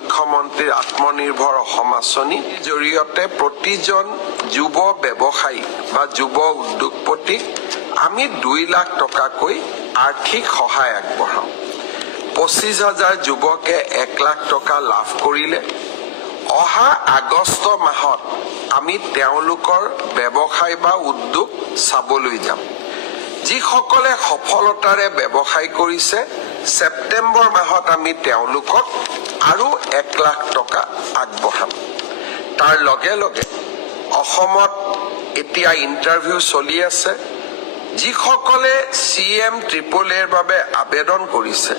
মুখ্যমন্ত্ৰীৰ আত্মনিৰ্ভৰ অসম আঁচনিৰ জৰিয়তে প্ৰতিজন যুৱ ব্যৱসায়ী বা যুৱ উদ্যোগপতিক আমি 2 লাখ টকাকৈ আৰ্থিক সহায় আগবঢ়াম। 25,000 যুৱকে 1 লাখ টকা লাভ কৰিলে। অহা আগষ্ট মাহত আমি তেওঁলোকৰ ব্যৱসায় বা উদ্যোগ চাবলৈ যাম। যিসকলে সফলতাৰে ব্যৱসায় কৰিছে, সেপ্টেম্বৰ মাহত আমি তেওঁলোকক আৰু 1 লাখ টকা আগবঢ়াম। তাৰ লগে লগে অসমত এতিয়া ইণ্টাৰভিউ চলি আছে। যিসকলে CM-AAAৰ বাবে আবেদন কৰিছে,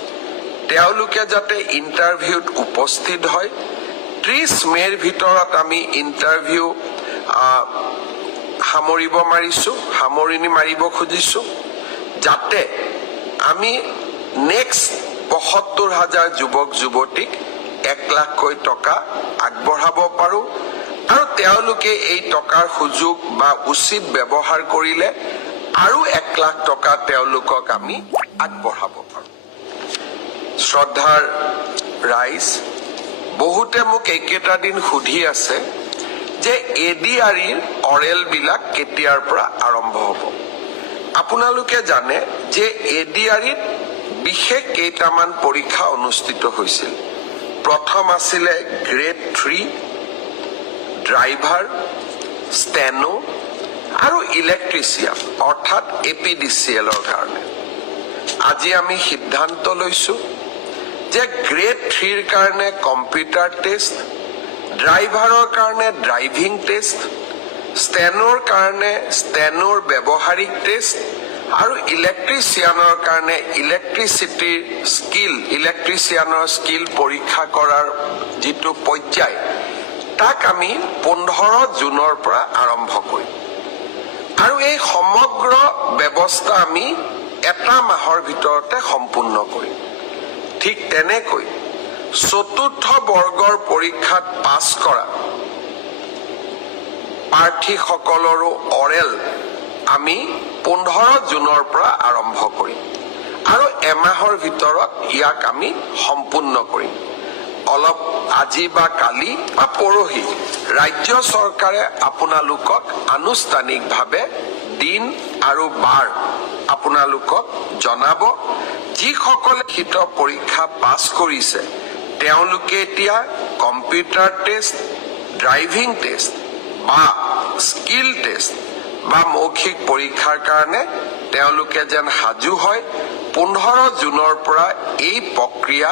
তেওঁলোকে যাতে ইণ্টাৰভিউত উপস্থিত হয়। 30 মেৰ ভিতৰত আমি ইণ্টাৰভিউ সামৰণি মাৰিব খুজিছো, যাতে আমি নেক্সট 72,000 যুৱক যুৱতীক 1 লাখকৈ টকা আগবঢ়াব পাৰো আৰু তেওঁলোকে এই টকাৰ সুযোগ বা উচিত ব্যৱহাৰ কৰিলে আৰু 1 লাখ টকা তেওঁলোকক আমি আগবঢ়াব পাৰো। শ্ৰদ্ধাৰ ৰাইজ, বহুতে মোক এইকেইটা দিন সুধি আছে যে ADREৰ অৰেল বিলাক কেতিয়াৰ পৰা আৰম্ভ হ'ব। আপোনালোকে জানে যে ADREত বিশেষ কেইটামান পৰীক্ষা অনুষ্ঠিত হৈছিল। প্ৰথম আছিলে গ্ৰেড 3 ড্ৰাইভাৰ, ষ্টেনো আৰু ইলেক্ট্ৰিচিয়ান অৰ্থাৎ APDCLৰ কাৰণে। আজি আমি সিদ্ধান্ত লৈছো যে গ্ৰেড 3ৰ কাৰণে কম্পিউটাৰ টেষ্ট, ড্ৰাইভাৰৰ কাৰণে ড্ৰাইভিং টেষ্ট, ষ্টেনোৰ কাৰণে ষ্টেনোৰ ব্যৱহাৰিক টেষ্ট আৰু ইলেক্ট্ৰিচিয়ানৰ কাৰণে ইলেক্ট্ৰিচিয়ানৰ স্কিল পৰীক্ষা কৰাৰ যিটো পৰ্যায়, তাক আমি 15 জুনৰ পৰা আৰম্ভ কৰিম আৰু এই সমগ্ৰ ব্যৱস্থা আমি 1 মাহৰ ভিতৰতে সম্পূৰ্ণ কৰিম। ঠিক তেনেকৈ 4ৰ্থ বৰ্গৰ পৰীক্ষাত পাছ কৰা প্ৰাৰ্থীসকলৰো অৰেল আমি 15 জুনৰ পৰা আৰম্ভ কৰিম আৰু এমাহৰ ভিতৰত ইয়াক আমি সম্পূৰ্ণ কৰিম। অলপ আজি বা কালি বা পৰহি ৰাজ্য চৰকাৰে আপোনালোকক আনুষ্ঠানিকভাৱে দিন আৰু বাৰ আপোনালোকক জনাব। যিসকলে লিখিত পৰীক্ষা পাছ কৰিছে, তেওঁলোকে এতিয়া কম্পিউটাৰ টেষ্ট, ড্ৰাইভিং টেষ্ট বা স্কিল টেষ্ট বা মৌখিক পৰীক্ষাৰ কাৰণে তেওঁলোকে যেন সাজু হয়। 15 জুনৰ পৰা এই প্ৰক্ৰিয়া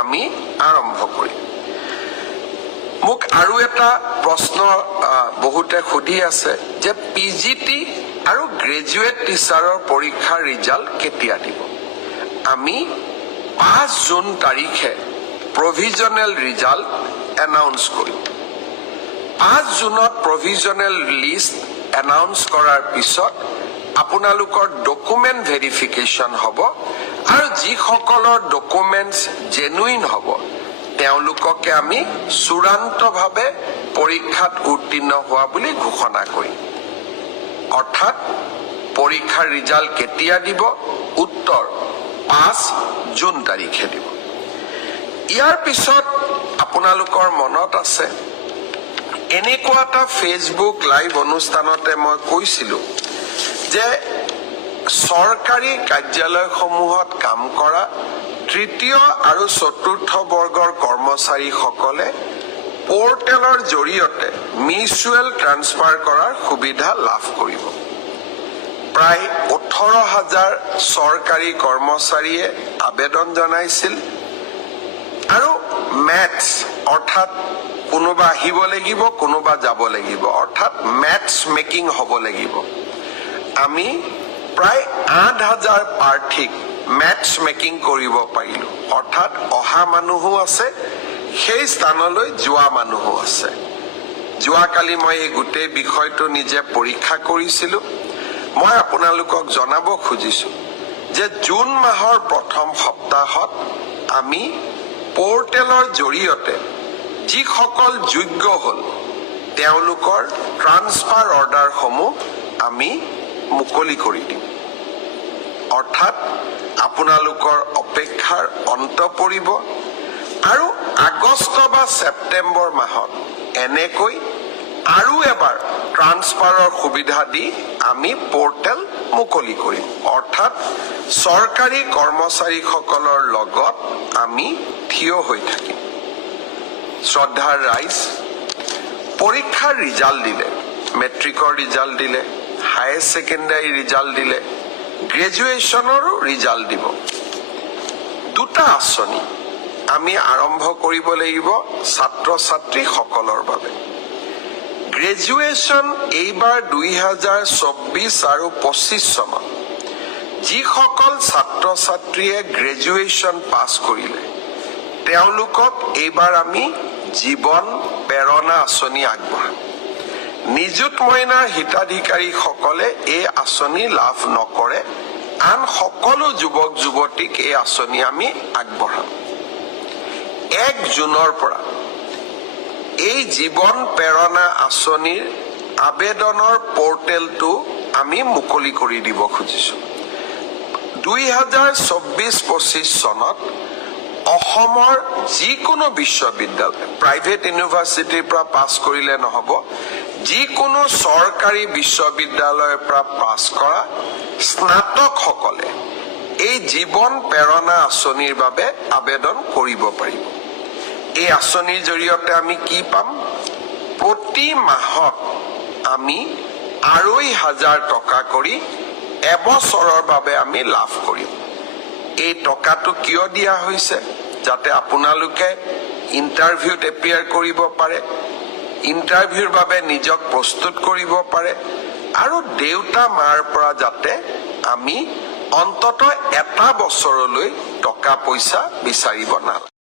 আমি আৰম্ভ কৰিম। মোক আৰু এটা প্ৰশ্ন বহুতে সুধি আছে যে PGT আৰু গ্ৰেজুৱেট টিচাৰৰ পৰীক্ষাৰ ৰিজাল্ট কেতিয়া দিব? আমি 5 জুন তাৰিখে প্ৰভিজনেল ৰিজাল্ট এনাউন্স কৰিম। 5 জুনত প্ৰভিজনেল লিষ্ট এনাউন্স কৰাৰ পিছত আপোনালোকৰ ডকুমেণ্ট ভেৰিফিকেশ্যন হ'ব আৰু যিসকলৰ ডকুমেণ্টছ জেনুইন হ'ব, তেওঁলোককে আমি চূড়ান্তভাৱে পৰীক্ষাত উত্তীৰ্ণ হোৱা বুলি ঘোষণা কৰিম। অৰ্থাৎ পৰীক্ষাৰ ৰিজাল্ট কেতিয়া দিব? উত্তৰ 5 জুন তাৰিখে দিব। ইয়াৰ পিছত আপোনালোকৰ মনত আছে, এনেকুৱা এটা ফেচবুক লাইভ অনুষ্ঠানতে মই কৈছিলো যে চৰকাৰী কাৰ্যালয়সমূহত কাম কৰা 3য় আৰু 4ৰ্থ বৰ্গৰ কৰ্মচাৰীসকলে পৰ্টেলৰ জৰিয়তে মিউচুৱেল ট্ৰান্সফাৰ কৰাৰ সুবিধা লাভ কৰিব। প্ৰায় 18,000 চৰকাৰী কৰ্মচাৰীয়ে আবেদন জনাইছিল আৰু মেথছ অৰ্থাৎ কোনোবা আহিব লাগিব, কোনোবা যাব লাগিব, অৰ্থাৎ মেথছ মেকিং হ'ব লাগিব। আমি প্ৰায় 8,000 প্ৰাৰ্থীক মেথছ মেকিং কৰিব পাৰিলো। অৰ্থাৎ অহা মানুহো আছে, সেই স্থানলৈ যোৱা মানুহো আছে। যোৱাকালি মই এই গোটেই বিষয়টো নিজে পৰীক্ষা কৰিছিলো। মই আপোনালোকক জনাব খুজিছো যে জুন মাহৰ প্ৰথম সপ্তাহত আমি পৰ্টেলৰ জৰিয়তে যিসকল যোগ্য হ'ল, তেওঁলোকৰ ট্ৰান্সফাৰ অৰ্ডাৰসমূহ আমি মুকলি কৰি দিম। অৰ্থাৎ আপোনালোকৰ অপেক্ষাৰ অন্ত পৰিব আৰু আগষ্ট বা অথবা ছেপ্টেম্বৰ মাহত এনেকৈ আৰু এবাৰ ট্ৰান্সফাৰৰ সুবিধা দি আমি পৰ্টেল মুকলি কৰিম। অৰ্থাৎ চৰকাৰী কৰ্মচাৰীসকলৰ লগত আমি থিয় হৈ থাকিম। শ্ৰদ্ধাৰ ৰাইজ, পৰীক্ষাৰ ৰিজাল্ট দিলে, মেট্ৰিকৰ ৰিজাল্ট দিলে, হায়াৰ ছেকেণ্ডাৰী ৰিজাল্ট দিলে, গ্ৰেজুৱেশ্যনৰো ৰিজাল্ট দিব। দুটা আঁচনি আমি আৰম্ভ কৰিব লাগিব ছাত্ৰ ছাত্ৰীসকলৰ বাবে। গ্ৰেজুৱেশ্যন এইবাৰ 2024 আৰু 25 চনত যিসকল ছাত্ৰ ছাত্ৰীয়ে গ্ৰেজুৱেশ্যন পাছ কৰিলে তেওঁলোকক এইবাৰ আমি জীৱন প্ৰেৰণা আঁচনি আগবঢ়াম। নিযুত মইনাৰ হিতাধিকাৰীসকলে এই আঁচনি লাভ নকৰে, আন সকলো যুৱক যুৱতীক এই আঁচনি আমি আগবঢ়াম। 1 জুনৰ পৰা এই জীৱন প্ৰেৰণা আঁচনিৰ আবেদনৰ পৰ্টেলটো আমি মুকলি কৰি দিব খুজিছো। 2024-25 চনত অসমৰ যিকোনো বিশ্ববিদ্যালয়, প্ৰাইভেট ইউনিভাৰ্চিটিৰ পৰা পাছ কৰিলে নহ'ব, যিকোনো চৰকাৰী বিশ্ববিদ্যালয়ৰ পৰা পাছ কৰা স্নাতকসকলে এই জীৱন প্ৰেৰণা আঁচনিৰ বাবে আবেদন কৰিব পাৰিব। এই আঁচনিৰ জৰিয়তে আমি কি পাম? প্ৰতি মাহত আমি 2,500 টকা কৰি এবছৰৰ বাবে আমি লাভ কৰিম। এই টকাটো কিয় দিয়া হৈছে? যাতে আপোনালোকে ইণ্টাৰভিউত এপিয়াৰ কৰিব পাৰে, ইণ্টাৰভিউৰ বাবে নিজক প্ৰস্তুত কৰিব পাৰে, আৰু দেউতা মাৰ পৰা যাতে আমি অন্ততঃ 1 বছৰলৈ টকা পইচা বিচাৰিব নালাগে।